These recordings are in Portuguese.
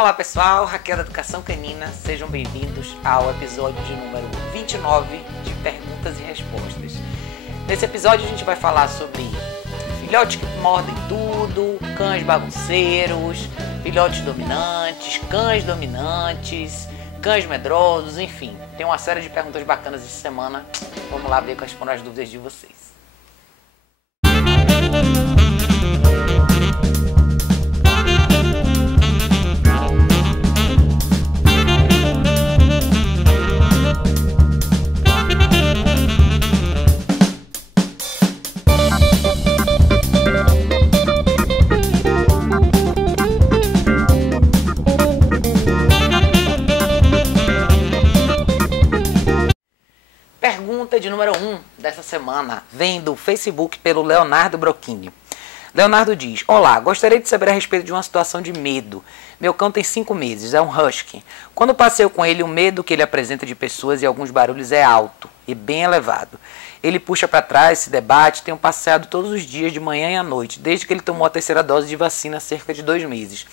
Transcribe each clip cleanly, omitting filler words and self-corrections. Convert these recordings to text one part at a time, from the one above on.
Olá pessoal, Raquel da Educação Canina, sejam bem-vindos ao episódio de número 29 de Perguntas e Respostas. Nesse episódio a gente vai falar sobre filhotes que mordem tudo, cães bagunceiros, filhotes dominantes, cães medrosos, enfim. Tem uma série de perguntas bacanas essa semana. Vamos lá ver quais foram as dúvidas de vocês. Pergunta de número 1 dessa semana vem do Facebook pelo Leonardo Brocchini. Leonardo diz: olá, gostaria de saber a respeito de uma situação de medo. Meu cão tem 5 meses, é um husky. Quando passeio com ele, o medo que ele apresenta de pessoas e alguns barulhos é alto e bem elevado. Ele puxa para trás, se debate, tenho passeado todos os dias de manhã e à noite, desde que ele tomou a terceira dose de vacina há cerca de 2 meses.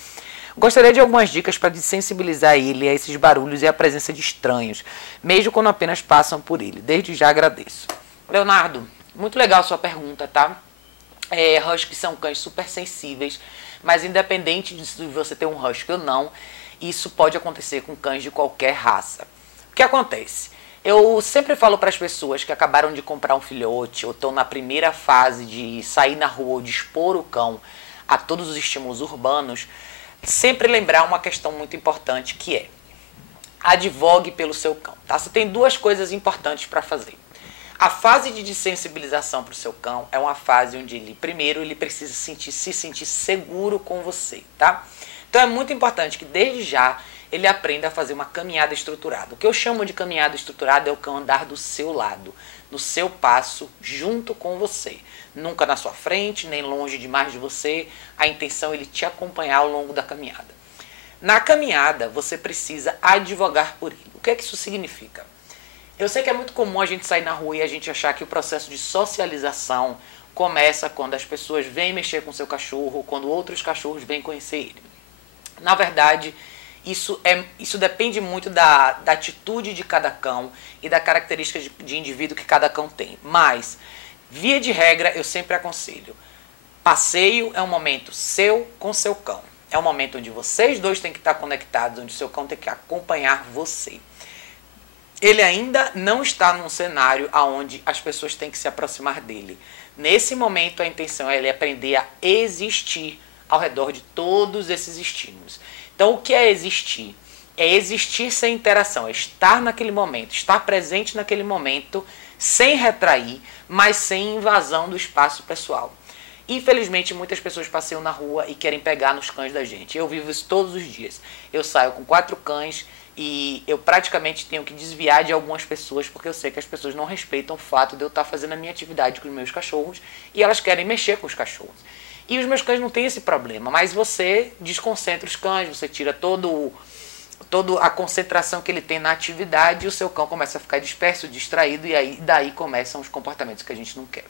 Gostaria de algumas dicas para desensibilizar ele a esses barulhos e a presença de estranhos, mesmo quando apenas passam por ele. Desde já agradeço. Leonardo, muito legal a sua pergunta, tá? Huskies são cães super sensíveis, mas independente de você ter um husky ou não, isso pode acontecer com cães de qualquer raça. O que acontece? Eu sempre falo para as pessoas que acabaram de comprar um filhote ou estão na primeira fase de sair na rua ou de expor o cão a todos os estímulos urbanos, sempre lembrar uma questão muito importante, que é: advogue pelo seu cão, tá? Você tem 2 coisas importantes para fazer. A fase de desensibilização para o seu cão é uma fase onde ele precisa se sentir seguro com você, tá? Então é muito importante que desde já ele aprenda a fazer uma caminhada estruturada. O que eu chamo de caminhada estruturada é o cão andar do seu lado, no seu passo, junto com você. Nunca na sua frente, nem longe demais de você. A intenção é ele te acompanhar ao longo da caminhada. Na caminhada, você precisa advogar por ele. O que é que isso significa? Eu sei que é muito comum a gente sair na rua e a gente achar que o processo de socialização começa quando as pessoas vêm mexer com o seu cachorro, quando outros cachorros vêm conhecer ele. Na verdade, isso depende muito da atitude de cada cão e da característica de indivíduo que cada cão tem. Mas, via de regra, eu sempre aconselho: passeio é um momento seu com seu cão. É um momento onde vocês dois têm que estar conectados, onde o seu cão tem que acompanhar você. Ele ainda não está num cenário onde as pessoas têm que se aproximar dele. Nesse momento, a intenção é ele aprender a existir ao redor de todos esses estímulos. Então, o que é existir? É existir sem interação, é estar naquele momento, estar presente naquele momento, sem retrair, mas sem invasão do espaço pessoal. Infelizmente, muitas pessoas passeiam na rua e querem pegar nos cães da gente. Eu vivo isso todos os dias. Eu saio com 4 cães e eu praticamente tenho que desviar de algumas pessoas, porque eu sei que as pessoas não respeitam o fato de eu estar fazendo a minha atividade com os meus cachorros e elas querem mexer com os cachorros. E os meus cães não têm esse problema, mas você desconcentra os cães, você tira toda a concentração que ele tem na atividade e o seu cão começa a ficar disperso, distraído, e daí começam os comportamentos que a gente não quer.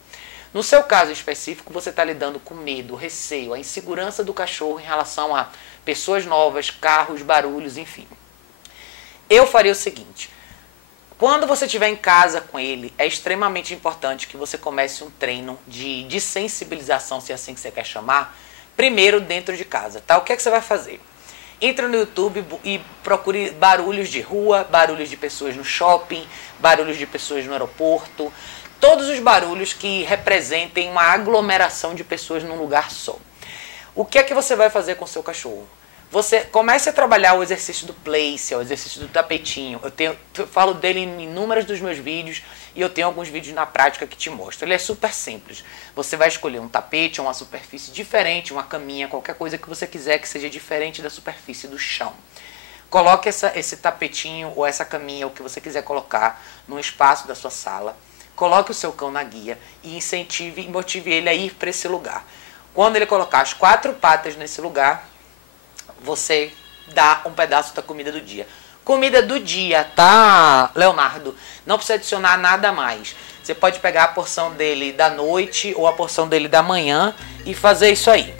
No seu caso específico, você está lidando com medo, receio, a insegurança do cachorro em relação a pessoas novas, carros, barulhos, enfim. Eu faria o seguinte: quando você estiver em casa com ele, é extremamente importante que você comece um treino de sensibilização, se é assim que você quer chamar, primeiro dentro de casa, tá? O que é que você vai fazer? Entra no YouTube e procure barulhos de rua, barulhos de pessoas no shopping, barulhos de pessoas no aeroporto, todos os barulhos que representem uma aglomeração de pessoas num lugar só. O que é que você vai fazer com o seu cachorro? Você comece a trabalhar o exercício do place, o exercício do tapetinho. Eu falo dele em inúmeros dos meus vídeos e eu tenho alguns vídeos na prática que te mostro. Ele é super simples. Você vai escolher um tapete, uma superfície diferente, uma caminha, qualquer coisa que você quiser que seja diferente da superfície do chão. Coloque esse tapetinho ou essa caminha, o que você quiser colocar, num espaço da sua sala. Coloque o seu cão na guia e incentive e motive ele a ir para esse lugar. Quando ele colocar as 4 patas nesse lugar, você dá um pedaço da comida do dia. Comida do dia, tá, Leonardo? Não precisa adicionar nada mais. Você pode pegar a porção dele da noite ou a porção dele da manhã e fazer isso aí.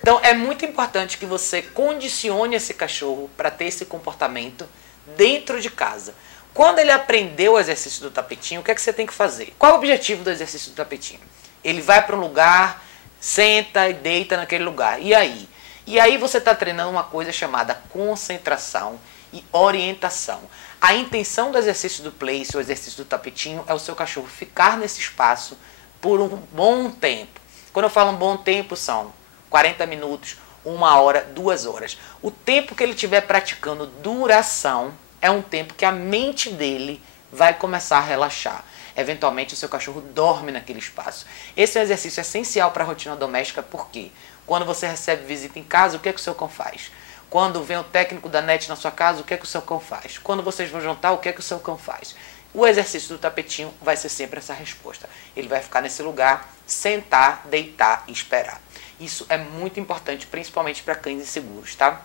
Então é muito importante que você condicione esse cachorro para ter esse comportamento dentro de casa. Quando ele aprendeu o exercício do tapetinho, o que é que você tem que fazer? Qual é o objetivo do exercício do tapetinho? Ele vai para um lugar, senta e deita naquele lugar. E aí? E aí você está treinando uma coisa chamada concentração e orientação. A intenção do exercício do place, o exercício do tapetinho, é o seu cachorro ficar nesse espaço por um bom tempo. Quando eu falo um bom tempo, são 40 minutos, 1 hora, 2 horas. O tempo que ele estiver praticando duração é um tempo que a mente dele vai começar a relaxar. Eventualmente o seu cachorro dorme naquele espaço. Esse é um exercício essencial para a rotina doméstica, porque quando você recebe visita em casa, o que é que o seu cão faz? Quando vem o técnico da NET na sua casa, o que é que o seu cão faz? Quando vocês vão jantar, o que é que o seu cão faz? O exercício do tapetinho vai ser sempre essa resposta. Ele vai ficar nesse lugar, sentar, deitar e esperar. Isso é muito importante, principalmente para cães inseguros, tá?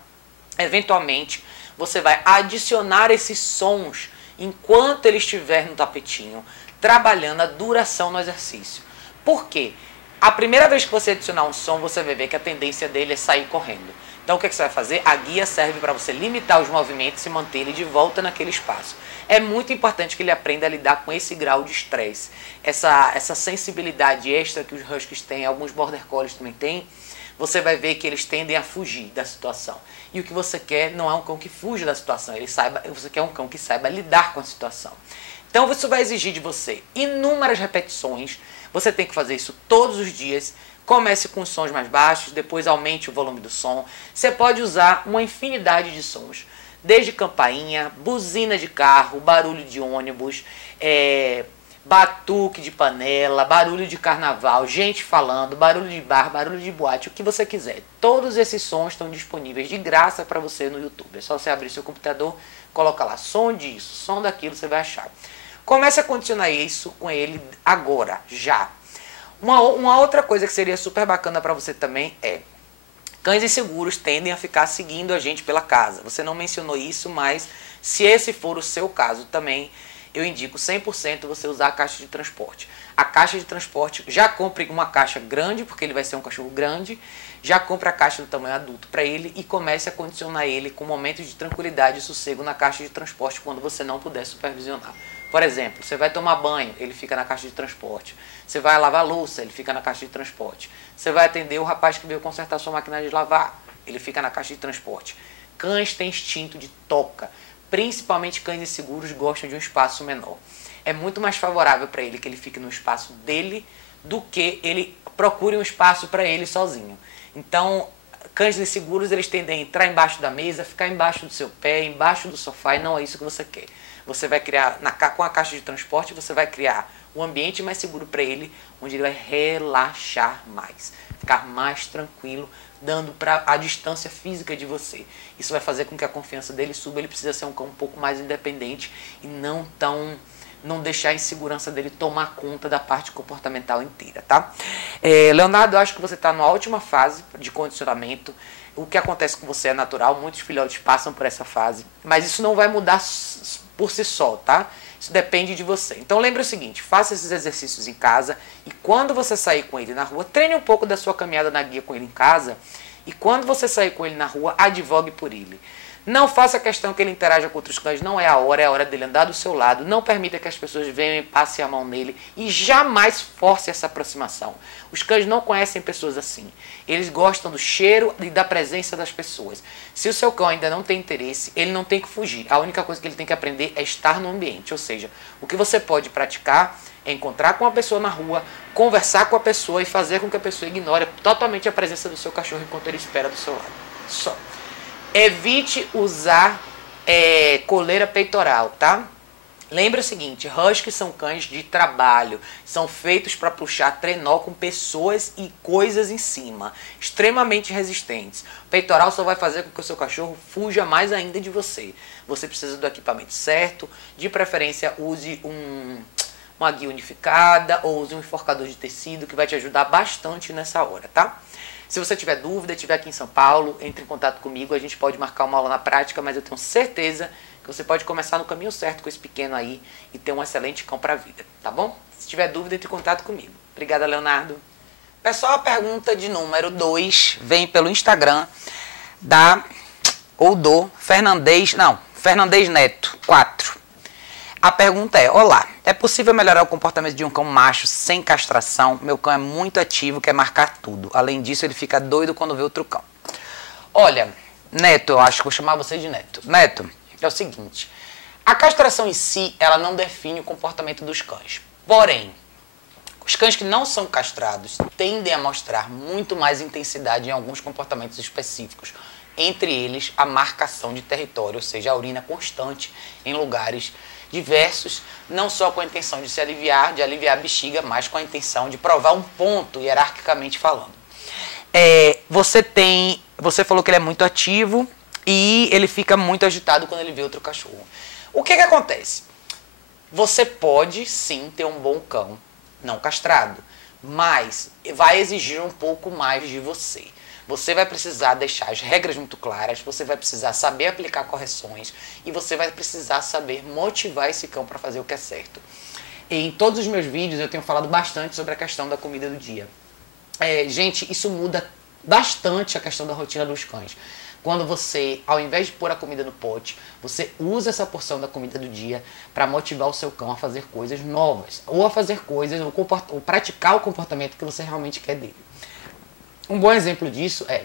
Eventualmente, você vai adicionar esses sons enquanto ele estiver no tapetinho, trabalhando a duração no exercício. Por quê? A primeira vez que você adicionar um som, você vai ver que a tendência dele é sair correndo. Então o que você vai fazer? A guia serve para você limitar os movimentos e manter ele de volta naquele espaço. É muito importante que ele aprenda a lidar com esse grau de estresse, essa sensibilidade extra que os huskies têm, alguns border collies também têm. Você vai ver que eles tendem a fugir da situação. E o que você quer não é um cão que fuja da situação, você quer um cão que saiba lidar com a situação. Então isso vai exigir de você inúmeras repetições, você tem que fazer isso todos os dias. Comece com os sons mais baixos, depois aumente o volume do som. Você pode usar uma infinidade de sons, desde campainha, buzina de carro, barulho de ônibus, batuque de panela, barulho de carnaval, gente falando, barulho de bar, barulho de boate, o que você quiser. Todos esses sons estão disponíveis de graça para você no YouTube. É só você abrir seu computador, coloca lá som disso, som daquilo, você vai achar. Comece a condicionar isso com ele agora, já. Uma outra coisa que seria super bacana para você também é: cães inseguros tendem a ficar seguindo a gente pela casa. Você não mencionou isso, mas se esse for o seu caso também, eu indico 100% você usar a caixa de transporte. A caixa de transporte, já compre uma caixa grande, porque ele vai ser um cachorro grande, já compre a caixa do tamanho adulto para ele e comece a condicionar ele com momentos de tranquilidade e sossego na caixa de transporte quando você não puder supervisionar. Por exemplo, você vai tomar banho, ele fica na caixa de transporte. Você vai lavar louça, ele fica na caixa de transporte. Você vai atender o rapaz que veio consertar sua máquina de lavar, ele fica na caixa de transporte. Cães têm instinto de toca, principalmente cães inseguros gostam de um espaço menor. É muito mais favorável para ele que ele fique no espaço dele do que ele procure um espaço para ele sozinho. Então, cães inseguros, eles tendem a entrar embaixo da mesa, ficar embaixo do seu pé, embaixo do sofá, e não é isso que você quer. Você vai criar, com a caixa de transporte, você vai criar um ambiente mais seguro para ele, onde ele vai relaxar mais, ficar mais tranquilo, dando para a distância física de você. Isso vai fazer com que a confiança dele suba, ele precisa ser um cão um pouco mais independente e não deixar a insegurança dele tomar conta da parte comportamental inteira, tá? Leonardo, eu acho que você está na última fase de condicionamento. O que acontece com você é natural, muitos filhotes passam por essa fase, mas isso não vai mudar por si só, tá? Isso depende de você. Então lembre o seguinte, faça esses exercícios em casa e quando você sair com ele na rua, treine um pouco da sua caminhada na guia com ele em casa e quando você sair com ele na rua, advogue por ele. Não faça questão que ele interaja com outros cães, não é a hora dele andar do seu lado, não permita que as pessoas venham e passem a mão nele e jamais force essa aproximação. Os cães não conhecem pessoas assim, eles gostam do cheiro e da presença das pessoas. Se o seu cão ainda não tem interesse, ele não tem que fugir, a única coisa que ele tem que aprender é estar no ambiente, ou seja, o que você pode praticar é encontrar com a pessoa na rua, conversar com a pessoa e fazer com que a pessoa ignore totalmente a presença do seu cachorro enquanto ele espera do seu lado. Só. Evite usar coleira peitoral, tá? Lembre o seguinte, huskies são cães de trabalho, são feitos para puxar trenó com pessoas e coisas em cima, extremamente resistentes. O peitoral só vai fazer com que o seu cachorro fuja mais ainda de você. Você precisa do equipamento certo, de preferência use uma guia unificada ou use um enforcador de tecido que vai te ajudar bastante nessa hora, tá? Se você tiver dúvida, estiver aqui em São Paulo, entre em contato comigo, a gente pode marcar uma aula na prática, mas eu tenho certeza que você pode começar no caminho certo com esse pequeno aí e ter um excelente cão para a vida, tá bom? Se tiver dúvida, entre em contato comigo. Obrigada, Leonardo. Pessoal, a pergunta de número 2 vem pelo Instagram do Fernandes Neto 4. A pergunta é: olá, é possível melhorar o comportamento de um cão macho sem castração? Meu cão é muito ativo, quer marcar tudo. Além disso, ele fica doido quando vê outro cão. Olha, Neto, eu acho que vou chamar você de Neto. Neto, é o seguinte, a castração em si, ela não define o comportamento dos cães. Porém, os cães que não são castrados tendem a mostrar muito mais intensidade em alguns comportamentos específicos. Entre eles, a marcação de território, ou seja, a urina constante em lugares diversos, não só com a intenção de aliviar a bexiga, mas com a intenção de provar um ponto, hierarquicamente falando. Você falou que ele é muito ativo e ele fica muito agitado quando ele vê outro cachorro. O que acontece? Você pode sim ter um bom cão não castrado, mas vai exigir um pouco mais de você. Você vai precisar deixar as regras muito claras, você vai precisar saber aplicar correções e você vai precisar saber motivar esse cão para fazer o que é certo. Em todos os meus vídeos eu tenho falado bastante sobre a questão da comida do dia. Gente, isso muda bastante a questão da rotina dos cães. Quando você, ao invés de pôr a comida no pote, você usa essa porção da comida do dia para motivar o seu cão a fazer coisas novas, ou a fazer coisas, ou praticar o comportamento que você realmente quer dele. Um bom exemplo disso é,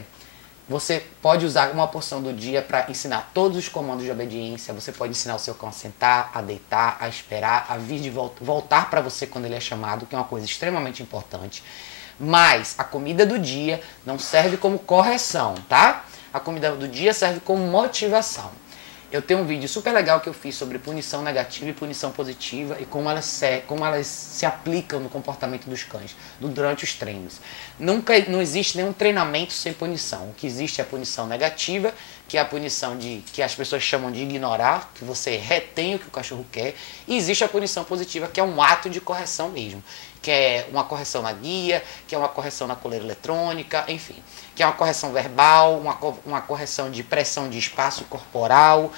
você pode usar uma porção do dia para ensinar todos os comandos de obediência, você pode ensinar o seu cão a sentar, a deitar, a esperar, a vir de volta, voltar para você quando ele é chamado, que é uma coisa extremamente importante. Mas a comida do dia não serve como correção, tá? A comida do dia serve como motivação. Eu tenho um vídeo super legal que eu fiz sobre punição negativa e punição positiva e como elas se aplicam no comportamento dos cães durante os treinos. Não existe nenhum treinamento sem punição. O que existe é a punição negativa, que é a punição que as pessoas chamam de ignorar, que você retém o que o cachorro quer, e existe a punição positiva, que é um ato de correção mesmo, que é uma correção na guia, que é uma correção na coleira eletrônica, enfim, que é uma correção verbal, uma correção de pressão de espaço corporal.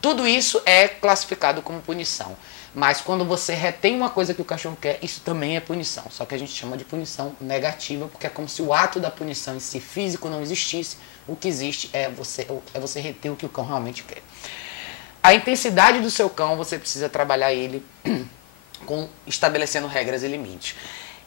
Tudo isso é classificado como punição. Mas quando você retém uma coisa que o cachorro quer, isso também é punição. Só que a gente chama de punição negativa, porque é como se o ato da punição em si físico não existisse. O que existe é você reter o que o cão realmente quer. A intensidade do seu cão, você precisa trabalhar ele estabelecendo regras e limites.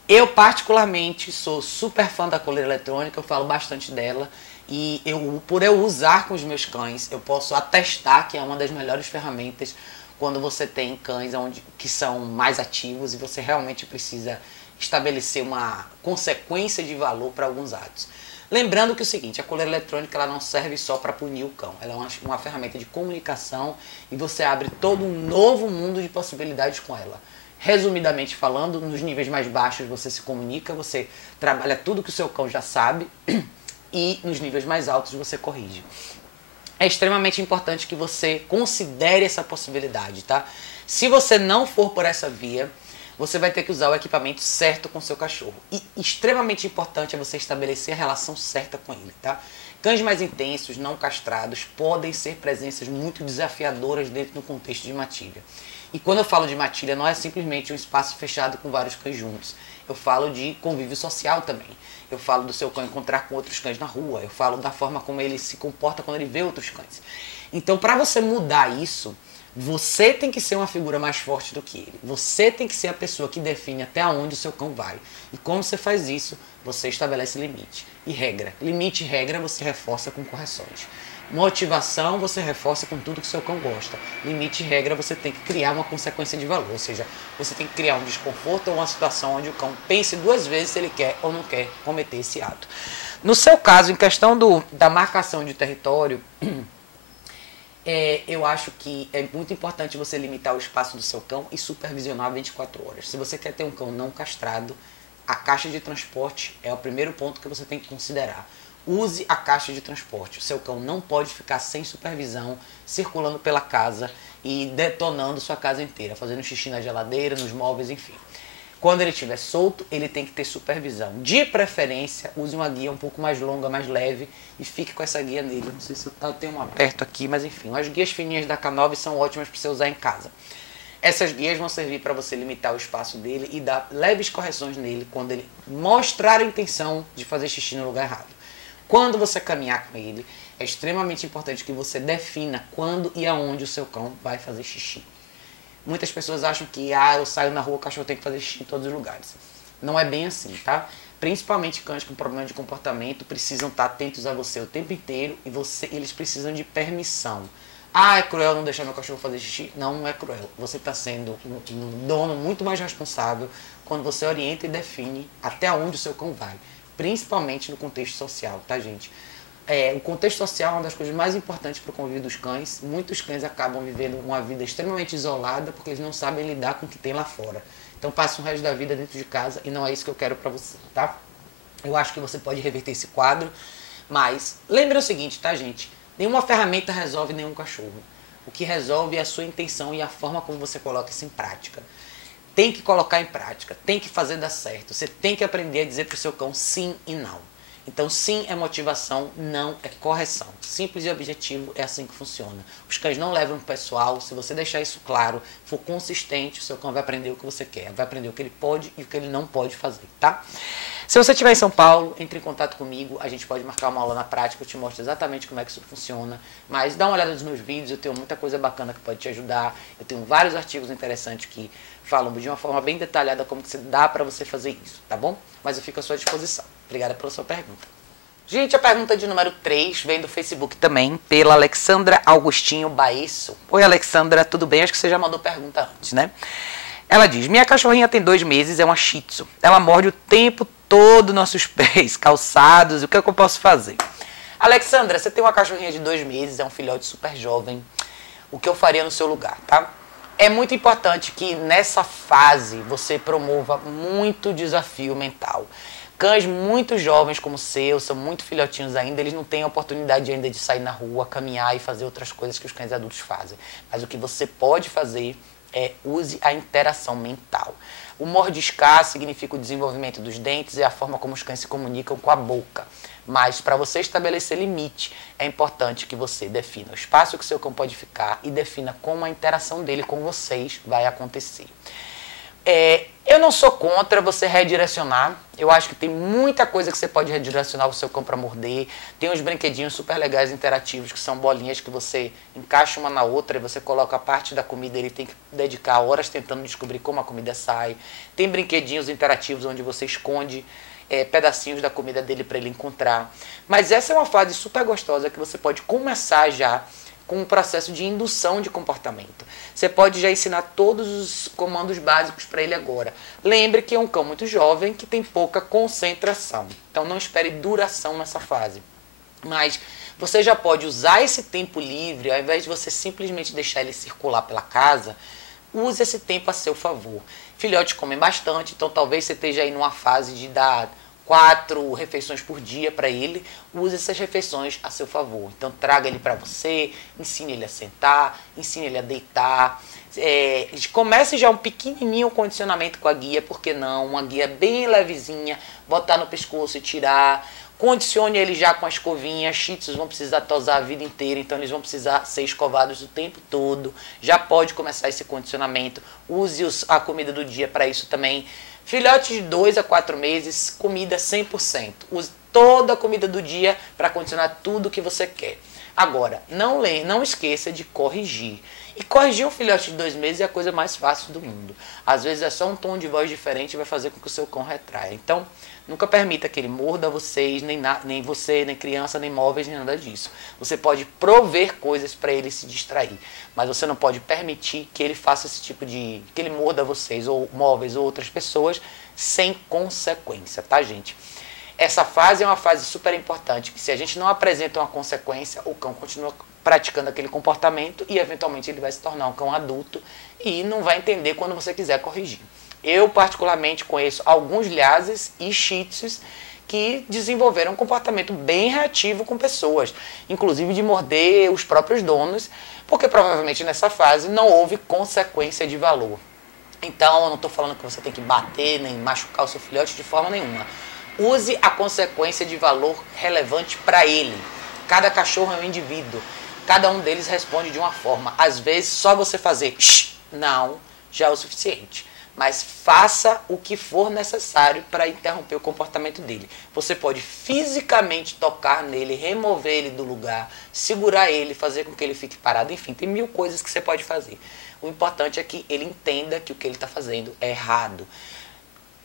Eu particularmente sou super fã da coleira eletrônica, eu falo bastante dela e por eu usar com os meus cães, eu posso atestar que é uma das melhores ferramentas quando você tem cães que são mais ativos e você realmente precisa estabelecer uma consequência de valor para alguns atos. Lembrando que é o seguinte, a coleira eletrônica ela não serve só para punir o cão, ela é uma ferramenta de comunicação e você abre todo um novo mundo de possibilidades com ela. Resumidamente falando, nos níveis mais baixos você se comunica, você trabalha tudo que o seu cão já sabe e nos níveis mais altos você corrige. É extremamente importante que você considere essa possibilidade, tá? Se você não for por essa via, você vai ter que usar o equipamento certo com o seu cachorro. E extremamente importante é você estabelecer a relação certa com ele, tá? Cães mais intensos, não castrados, podem ser presenças muito desafiadoras dentro do contexto de matilha. E quando eu falo de matilha, não é simplesmente um espaço fechado com vários cães juntos. Eu falo de convívio social também. Eu falo do seu cão encontrar com outros cães na rua. Eu falo da forma como ele se comporta quando ele vê outros cães. Então, para você mudar isso, você tem que ser uma figura mais forte do que ele. Você tem que ser a pessoa que define até onde o seu cão vai. E como você faz isso, você estabelece limite e regra. Limite e regra você reforça com correções. Motivação você reforça com tudo que o seu cão gosta. Limite e regra você tem que criar uma consequência de valor. Ou seja, você tem que criar um desconforto ou uma situação onde o cão pense duas vezes se ele quer ou não quer cometer esse ato. No seu caso, em questão da marcação de território, eu acho que é muito importante você limitar o espaço do seu cão e supervisionar 24 horas. Se você quer ter um cão não castrado, a caixa de transporte é o primeiro ponto que você tem que considerar. Use a caixa de transporte. O seu cão não pode ficar sem supervisão, circulando pela casa e detonando sua casa inteira, fazendo xixi na geladeira, nos móveis, enfim. Quando ele estiver solto, ele tem que ter supervisão. De preferência, use uma guia um pouco mais longa, mais leve e fique com essa guia nele. Não sei se eu tenho uma perto aqui, mas enfim, as guias fininhas da K9 são ótimas para você usar em casa. Essas guias vão servir para você limitar o espaço dele e dar leves correções nele quando ele mostrar a intenção de fazer xixi no lugar errado. Quando você caminhar com ele, é extremamente importante que você defina quando e aonde o seu cão vai fazer xixi. Muitas pessoas acham que eu saio na rua, o cachorro tem que fazer xixi em todos os lugares. Não é bem assim, tá? Principalmente cães com problema de comportamento precisam estar atentos a você o tempo inteiro e eles precisam de permissão. É cruel não deixar meu cachorro fazer xixi? Não, não é cruel. Você está sendo um dono muito mais responsável quando você orienta e define até onde o seu cão vai. Principalmente no contexto social, tá, gente? O contexto social é uma das coisas mais importantes para o convívio dos cães. Muitos cães acabam vivendo uma vida extremamente isolada porque eles não sabem lidar com o que tem lá fora. Então passa o resto da vida dentro de casa e não é isso que eu quero para você, tá? Eu acho que você pode reverter esse quadro, mas lembre o seguinte, tá, gente? Nenhuma ferramenta resolve nenhum cachorro. O que resolve é a sua intenção e a forma como você coloca isso em prática. Tem que colocar em prática, tem que fazer dar certo. Você tem que aprender a dizer para o seu cão sim e não. Então sim é motivação, não é correção. Simples e objetivo, é assim que funciona. Os cães não levam pro pessoal, se você deixar isso claro, for consistente, o seu cão vai aprender o que você quer. Vai aprender o que ele pode e o que ele não pode fazer, tá? Se você estiver em São Paulo, entre em contato comigo, a gente pode marcar uma aula na prática, eu te mostro exatamente como é que isso funciona. Mas dá uma olhada nos meus vídeos, eu tenho muita coisa bacana que pode te ajudar. Eu tenho vários artigos interessantes que falam de uma forma bem detalhada como que dá para você fazer isso, tá bom? Mas eu fico à sua disposição. Obrigada pela sua pergunta. Gente, a pergunta de número 3 vem do Facebook também, pela Alexandra Augustinho Baesso. Oi, Alexandra, tudo bem? Acho que você já mandou pergunta antes, né? Ela diz, minha cachorrinha tem 2 meses, é uma Shih Tzu. Ela morde o tempo todo nossos pés, calçados, o que é que eu posso fazer? Alexandra, você tem uma cachorrinha de 2 meses, é um filhote super jovem. O que eu faria no seu lugar, tá? É muito importante que nessa fase você promova muito desafio mental. Cães muito jovens como o seu, são muito filhotinhos ainda, eles não têm a oportunidade ainda de sair na rua, caminhar e fazer outras coisas que os cães adultos fazem. Mas o que você pode fazer é use a interação mental. O mordiscar significa o desenvolvimento dos dentes e a forma como os cães se comunicam com a boca. Mas para você estabelecer limite, é importante que você defina o espaço que o seu cão pode ficar e defina como a interação dele com vocês vai acontecer. Eu não sou contra você redirecionar. Eu acho que tem muita coisa que você pode redirecionar o seu cão para morder. Tem uns brinquedinhos super legais interativos que são bolinhas que você encaixa uma na outra e você coloca a parte da comida. Ele tem que dedicar horas tentando descobrir como a comida sai. Tem brinquedinhos interativos onde você esconde pedacinhos da comida dele para ele encontrar. Mas essa é uma fase super gostosa que você pode começar já com um processo de indução de comportamento. Você pode já ensinar todos os comandos básicos para ele agora. Lembre que é um cão muito jovem que tem pouca concentração. Então não espere duração nessa fase. Mas você já pode usar esse tempo livre, ao invés de você simplesmente deixar ele circular pela casa, use esse tempo a seu favor. Filhotes comem bastante, então talvez você esteja aí numa fase de dar 4 refeições por dia para ele, use essas refeições a seu favor. Então traga ele para você, ensine ele a sentar, ensine ele a deitar. Comece já um pequenininho condicionamento com a guia, por que não? Uma guia bem levezinha, botar no pescoço e tirar. Condicione ele já com a escovinha. Shih Tzus vão precisar tosar a vida inteira, então eles vão precisar ser escovados o tempo todo. Já pode começar esse condicionamento. Use a comida do dia para isso também. Filhote de 2 a 4 meses, comida 100%. Use toda a comida do dia para condicionar tudo o que você quer. Agora, não esqueça de corrigir. E corrigir um filhote de 2 meses é a coisa mais fácil do mundo. Às vezes é só um tom de voz diferente e vai fazer com que o seu cão retraia. Então, nunca permita que ele morda vocês, nem você, nem criança, nem móveis, nem nada disso. Você pode prover coisas para ele se distrair, mas você não pode permitir que ele faça esse tipo de... que ele morda vocês, ou móveis, ou outras pessoas, sem consequência, tá, gente? Essa fase é uma fase super importante, que se a gente não apresenta uma consequência, o cão continua praticando aquele comportamento e eventualmente ele vai se tornar um cão adulto e não vai entender quando você quiser corrigir. Eu particularmente conheço alguns Lhases e Shih Tzus que desenvolveram um comportamento bem reativo com pessoas, inclusive de morder os próprios donos, porque provavelmente nessa fase não houve consequência de valor. Então eu não estou falando que você tem que bater nem machucar o seu filhote de forma nenhuma. Use a consequência de valor relevante para ele. Cada cachorro é um indivíduo. Cada um deles responde de uma forma. Às vezes, só você fazer não já é o suficiente. Mas faça o que for necessário para interromper o comportamento dele. Você pode fisicamente tocar nele, remover ele do lugar, segurar ele, fazer com que ele fique parado. Enfim, tem 1000 coisas que você pode fazer. O importante é que ele entenda que o que ele está fazendo é errado.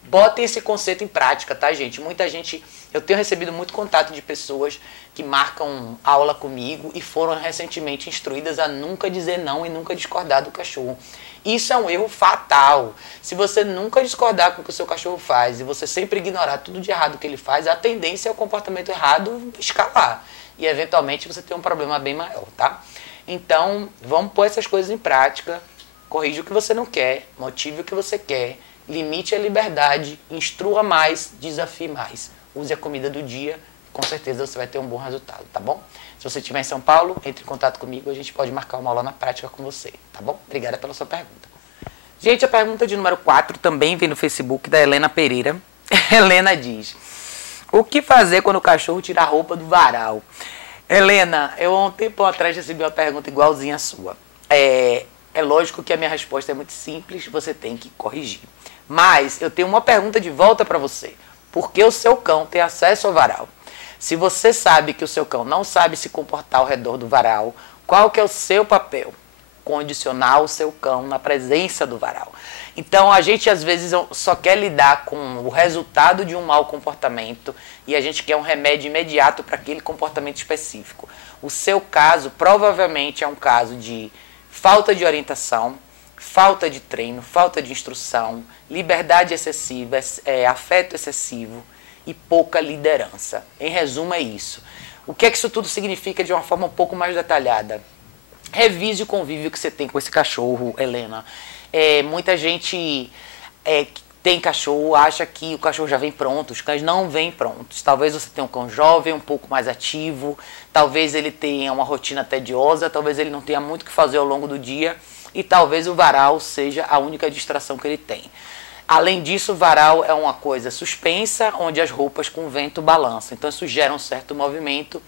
Botem esse conceito em prática, tá, gente? Muita gente... Eu tenho recebido muito contato de pessoas que marcam aula comigo e foram recentemente instruídas a nunca dizer não e nunca discordar do cachorro. Isso é um erro fatal. Se você nunca discordar com o que o seu cachorro faz e você sempre ignorar tudo de errado que ele faz, a tendência é o comportamento errado escalar. E, eventualmente, você tem um problema bem maior, tá? Então, vamos pôr essas coisas em prática. Corrija o que você não quer, motive o que você quer, limite a liberdade, instrua mais, desafie mais. Use a comida do dia, com certeza você vai ter um bom resultado, tá bom? Se você estiver em São Paulo, entre em contato comigo, a gente pode marcar uma aula na prática com você, tá bom? Obrigada pela sua pergunta. Gente, a pergunta de número 4 também vem no Facebook da Helena Pereira. Helena diz: o que fazer quando o cachorro tira a roupa do varal? Helena, eu há um tempo atrás recebi uma pergunta igualzinha à sua. É lógico que a minha resposta é muito simples, você tem que corrigir. Mas eu tenho uma pergunta de volta para você. Por que o seu cão tem acesso ao varal? Se você sabe que o seu cão não sabe se comportar ao redor do varal, qual que é o seu papel? Condicionar o seu cão na presença do varal. Então, a gente às vezes só quer lidar com o resultado de um mau comportamento e a gente quer um remédio imediato para aquele comportamento específico. O seu caso provavelmente é um caso de falta de orientação, falta de treino, falta de instrução, liberdade excessiva, afeto excessivo e pouca liderança. Em resumo, é isso. O que é que isso tudo significa de uma forma um pouco mais detalhada? Revise o convívio que você tem com esse cachorro, Helena. Muita gente que tem cachorro acha que o cachorro já vem pronto. Os cães não vêm prontos. Talvez você tenha um cão jovem, um pouco mais ativo. Talvez ele tenha uma rotina tediosa. Talvez ele não tenha muito o que fazer ao longo do dia. E talvez o varal seja a única distração que ele tem. Além disso, o varal é uma coisa suspensa, onde as roupas com o vento balançam. Então isso gera um certo movimento.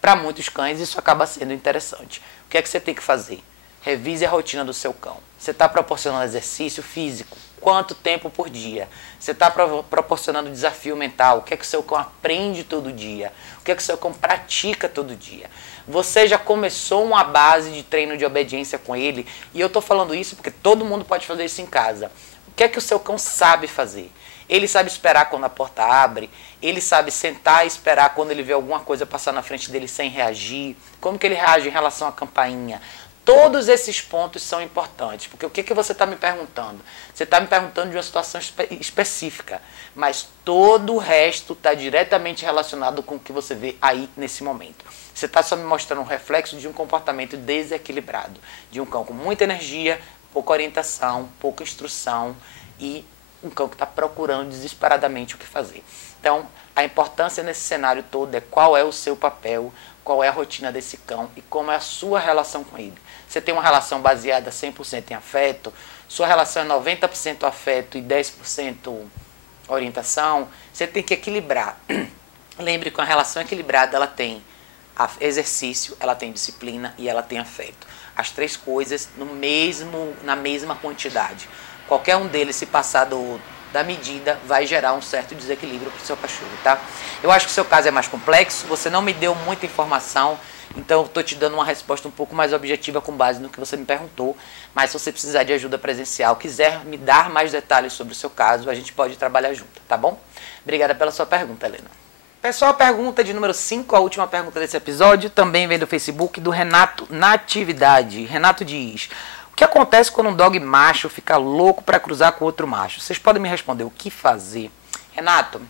Para muitos cães isso acaba sendo interessante. O que é que você tem que fazer? Revise a rotina do seu cão. Você está proporcionando exercício físico? Quanto tempo por dia? Você está proporcionando desafio mental? O que é que o seu cão aprende todo dia? O que é que o seu cão pratica todo dia? Você já começou uma base de treino de obediência com ele? E eu estou falando isso porque todo mundo pode fazer isso em casa. O que é que o seu cão sabe fazer? Ele sabe esperar quando a porta abre, ele sabe sentar e esperar quando ele vê alguma coisa passar na frente dele sem reagir, como que ele reage em relação à campainha. Todos esses pontos são importantes, porque o que que você está me perguntando? Você está me perguntando de uma situação específica, mas todo o resto está diretamente relacionado com o que você vê aí nesse momento. Você está só me mostrando um reflexo de um comportamento desequilibrado, de um cão com muita energia, pouca orientação, pouca instrução e um cão que está procurando desesperadamente o que fazer. Então, a importância nesse cenário todo é qual é o seu papel, qual é a rotina desse cão e como é a sua relação com ele. Você tem uma relação baseada 100% em afeto, sua relação é 90% afeto e 10% orientação, você tem que equilibrar. Lembre que uma relação equilibrada, ela tem exercício, ela tem disciplina e ela tem afeto. As três coisas na mesma quantidade. Qualquer um deles, se passar da medida, vai gerar um certo desequilíbrio para o seu cachorro, tá? Eu acho que o seu caso é mais complexo, você não me deu muita informação, então eu estou te dando uma resposta um pouco mais objetiva com base no que você me perguntou, mas se você precisar de ajuda presencial, quiser me dar mais detalhes sobre o seu caso, a gente pode trabalhar junto, tá bom? Obrigada pela sua pergunta, Helena. Pessoal, a pergunta de número 5, a última pergunta desse episódio, também vem do Facebook, do Renato Natividade. Renato diz: o que acontece quando um dog macho fica louco para cruzar com outro macho? Vocês podem me responder o que fazer? Renato,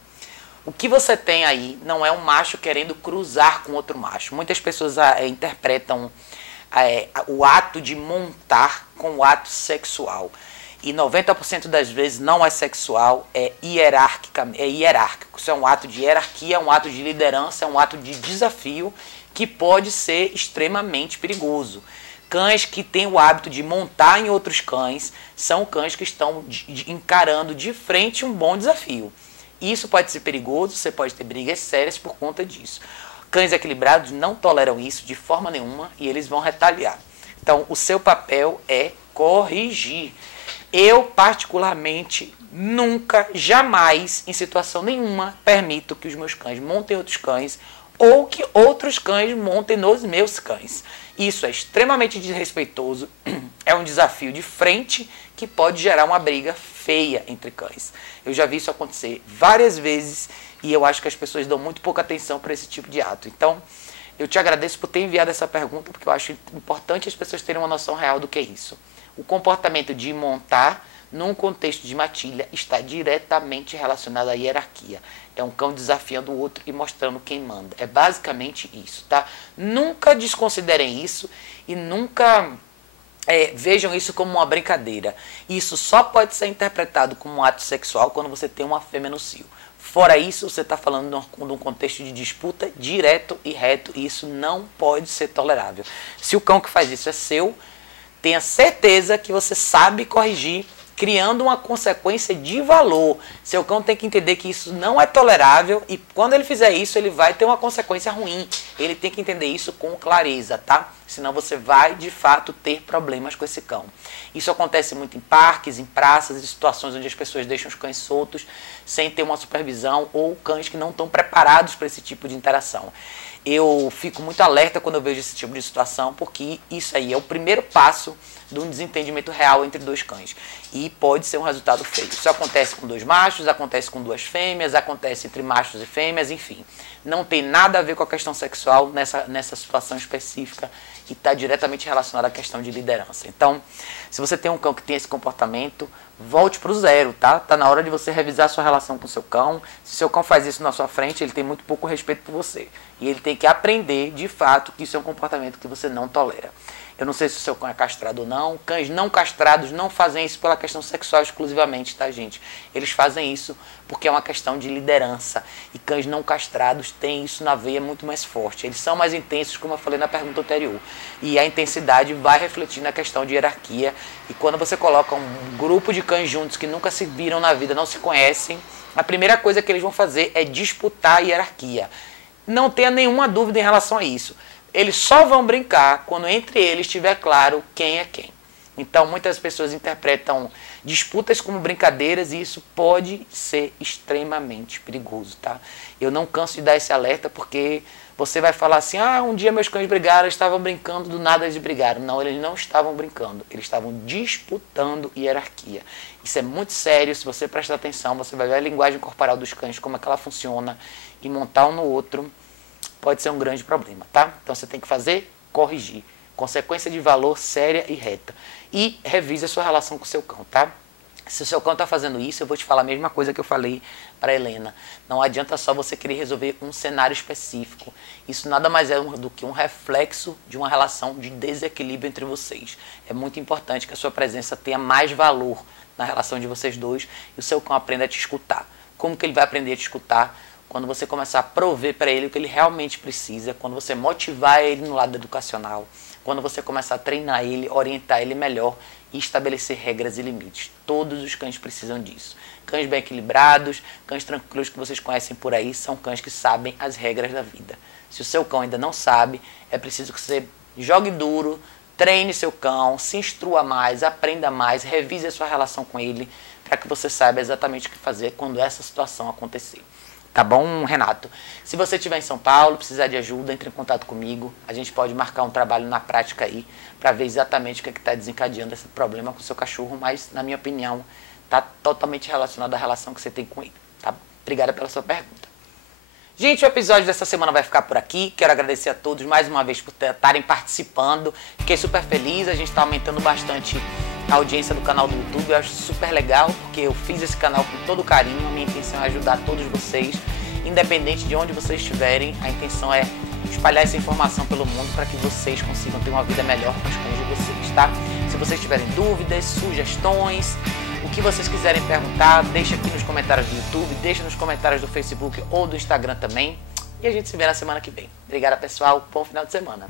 o que você tem aí não é um macho querendo cruzar com outro macho. Muitas pessoas interpretam o ato de montar com o ato sexual. E 90% das vezes não é sexual, é hierárquico. Isso é um ato de hierarquia, é um ato de liderança, é um ato de desafio que pode ser extremamente perigoso. Cães que têm o hábito de montar em outros cães são cães que estão encarando de frente um bom desafio. Isso pode ser perigoso, você pode ter brigas sérias por conta disso. Cães equilibrados não toleram isso de forma nenhuma e eles vão retaliar. Então, o seu papel é corrigir. Eu, particularmente, nunca, jamais, em situação nenhuma, permito que os meus cães montem outros cães ou que outros cães montem nos meus cães. Isso é extremamente desrespeitoso, é um desafio de frente que pode gerar uma briga feia entre cães. Eu já vi isso acontecer várias vezes e eu acho que as pessoas dão muito pouca atenção para esse tipo de ato. Então, eu te agradeço por ter enviado essa pergunta, porque eu acho importante as pessoas terem uma noção real do que é isso. O comportamento de montar num contexto de matilha está diretamente relacionado à hierarquia. É um cão desafiando o outro e mostrando quem manda. É basicamente isso, tá? Nunca desconsiderem isso e nunca vejam isso como uma brincadeira. Isso só pode ser interpretado como um ato sexual quando você tem uma fêmea no cio. Fora isso, você está falando de um contexto de disputa direto e reto e isso não pode ser tolerável. Se o cão que faz isso é seu, tenha certeza que você sabe corrigir, criando uma consequência de valor. Seu cão tem que entender que isso não é tolerável e quando ele fizer isso, ele vai ter uma consequência ruim. Ele tem que entender isso com clareza, tá? Senão você vai, de fato, ter problemas com esse cão. Isso acontece muito em parques, em praças, em situações onde as pessoas deixam os cães soltos sem ter uma supervisão ou cães que não estão preparados para esse tipo de interação. Eu fico muito alerta quando eu vejo esse tipo de situação, porque isso aí é o primeiro passo de um desentendimento real entre dois cães. E pode ser um resultado feio. Isso acontece com dois machos, acontece com duas fêmeas, acontece entre machos e fêmeas, enfim. Não tem nada a ver com a questão sexual nessa situação específica e está diretamente relacionada à questão de liderança. Então, se você tem um cão que tem esse comportamento, volte para o zero, tá? Tá na hora de você revisar a sua relação com o seu cão. Se seu cão faz isso na sua frente, ele tem muito pouco respeito por você. E ele tem que aprender, de fato, que isso é um comportamento que você não tolera. Eu não sei se o seu cão é castrado ou não. Cães não castrados não fazem isso pela questão sexual exclusivamente, tá, gente? Eles fazem isso porque é uma questão de liderança. E cães não castrados têm isso na veia muito mais forte. Eles são mais intensos, como eu falei na pergunta anterior. E a intensidade vai refletir na questão de hierarquia. E quando você coloca um grupo de cães juntos que nunca se viram na vida, não se conhecem, a primeira coisa que eles vão fazer é disputar a hierarquia. Não tenha nenhuma dúvida em relação a isso. Eles só vão brincar quando entre eles estiver claro quem é quem. Então, muitas pessoas interpretam disputas como brincadeiras e isso pode ser extremamente perigoso, tá? Eu não canso de dar esse alerta porque você vai falar assim, um dia meus cães brigaram, eles estavam brincando, do nada eles brigaram. Não, eles não estavam brincando, eles estavam disputando hierarquia. Isso é muito sério, se você prestar atenção, você vai ver a linguagem corporal dos cães, como é que ela funciona, e montar um no outro pode ser um grande problema, tá? Então você tem que fazer, corrigir. Consequência de valor séria e reta. E revise a sua relação com o seu cão, tá? Se o seu cão está fazendo isso, eu vou te falar a mesma coisa que eu falei para a Helena. Não adianta só você querer resolver um cenário específico. Isso nada mais é do que um reflexo de uma relação de desequilíbrio entre vocês. É muito importante que a sua presença tenha mais valor na relação de vocês dois e o seu cão aprenda a te escutar. Como que ele vai aprender a te escutar? Quando você começar a prover para ele o que ele realmente precisa, quando você motivar ele no lado educacional, quando você começar a treinar ele, orientar ele melhor e estabelecer regras e limites. Todos os cães precisam disso. Cães bem equilibrados, cães tranquilos que vocês conhecem por aí, são cães que sabem as regras da vida. Se o seu cão ainda não sabe, é preciso que você jogue duro, treine seu cão, se instrua mais, aprenda mais, revise a sua relação com ele, para que você saiba exatamente o que fazer quando essa situação acontecer. Tá bom, Renato? Se você estiver em São Paulo, precisar de ajuda, entre em contato comigo. A gente pode marcar um trabalho na prática aí para ver exatamente o que está desencadeando esse problema com o seu cachorro, mas, na minha opinião, está totalmente relacionado à relação que você tem com ele. Tá? Obrigada pela sua pergunta. Gente, o episódio dessa semana vai ficar por aqui. Quero agradecer a todos mais uma vez por estarem participando. Fiquei super feliz, a gente está aumentando bastante a audiência do canal do YouTube. Eu acho super legal, porque eu fiz esse canal com todo carinho. A minha intenção é ajudar todos vocês, independente de onde vocês estiverem. A intenção é espalhar essa informação pelo mundo para que vocês consigam ter uma vida melhor com os cães de vocês, tá? Se vocês tiverem dúvidas, sugestões, o que vocês quiserem perguntar, deixa aqui nos comentários do YouTube, deixa nos comentários do Facebook ou do Instagram também. E a gente se vê na semana que vem. Obrigada, pessoal. Bom final de semana.